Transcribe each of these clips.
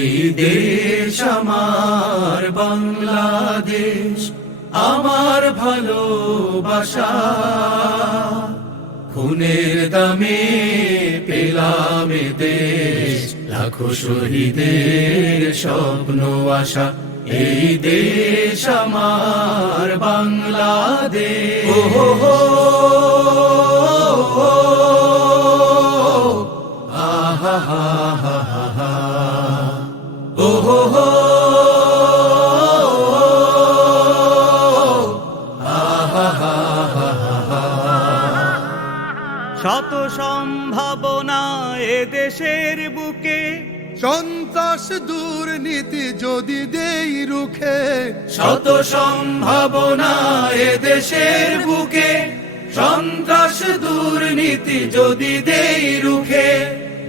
এই দেশ আমার বাংলাদেশ, আমার ভালোবাসা, খুনের দামে পেলাম এ দেশ, লাখো শহীদের স্বপ্ন আশা। এই দেশ আমার বাংলাদেশ। ও হো হো, আহা হা হা হা হা, ও হো হো, আহা হা হা হা। শত সম্ভাবনা এ দেশের বুকে, সন্ত্রাস দুর্নীতি যদি দেই রুখে, শত সম্ভাবনা এ দেশের বুকে, সন্ত্রাস দুর্নীতি যদি দেই রুখে।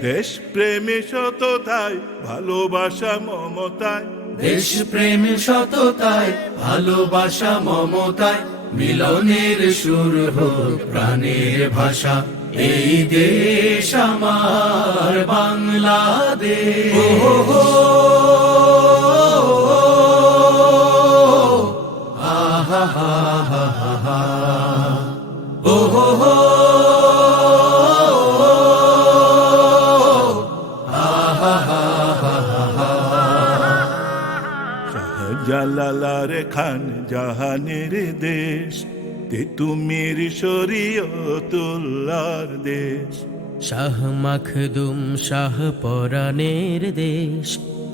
দেশ প্রেমে সততায় ভালোবাসা মমতায়, দেশ প্রেম সততায় ভালোবাসা মমতায়, মিলনের সুর হোক প্রাণের ভাষা। এই দেশ আমার বাংলাদেশ। ও হো হো, আহা হা হা হা হা, ও হো হো, আহা হা হা হা হা। শাহজালাল খান জাহানের দেশ, তেতুমির শরীয়তুল্লাহর দেশ। শাহ মাখদুম শাহ পরাণের দেশ,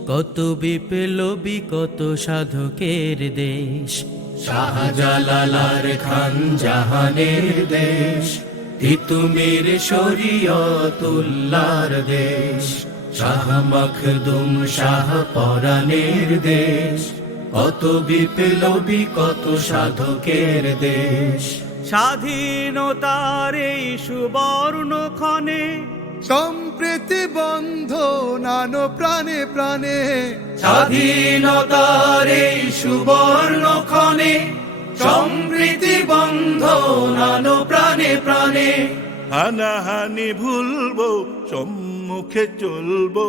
কত বিপ্লবী কত সাধকের দেশ। শাহজালাল খান জাহানের দেশ, তিতুমির শরীয়তুল্লাহর দেশ। শাহ মখদুম শাহ পরাণের দেশ, কত বিপ্লবী কত সাধকের দেশ। স্বাধীনতার এই সুবর্ণ ক্ষণে, সম্প্রীতি বন্ধ নানো প্রাণে প্রাণে, স্বাধীনতার এই সুবর্ণ ক্ষণে, সম্প্রীতি বন্ধ নানো প্রাণে প্রাণে। হানাহানি ভুলবো, সম্মুখে চলবো,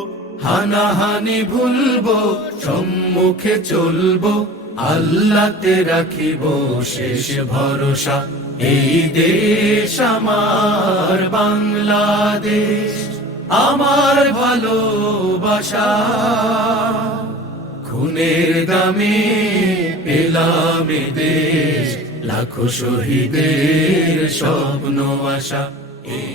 হানাহানি ভুলবো, সম্মুখে চলবো, আল্লাহতে রাখিব শেষ ভরসা। এই দেশ আমার বাংলাদেশ, আমার ভালোবাসা, খুনের দামে পেলাম এ দেশ, লাখো শহীদের স্বপ্ন আশা। এই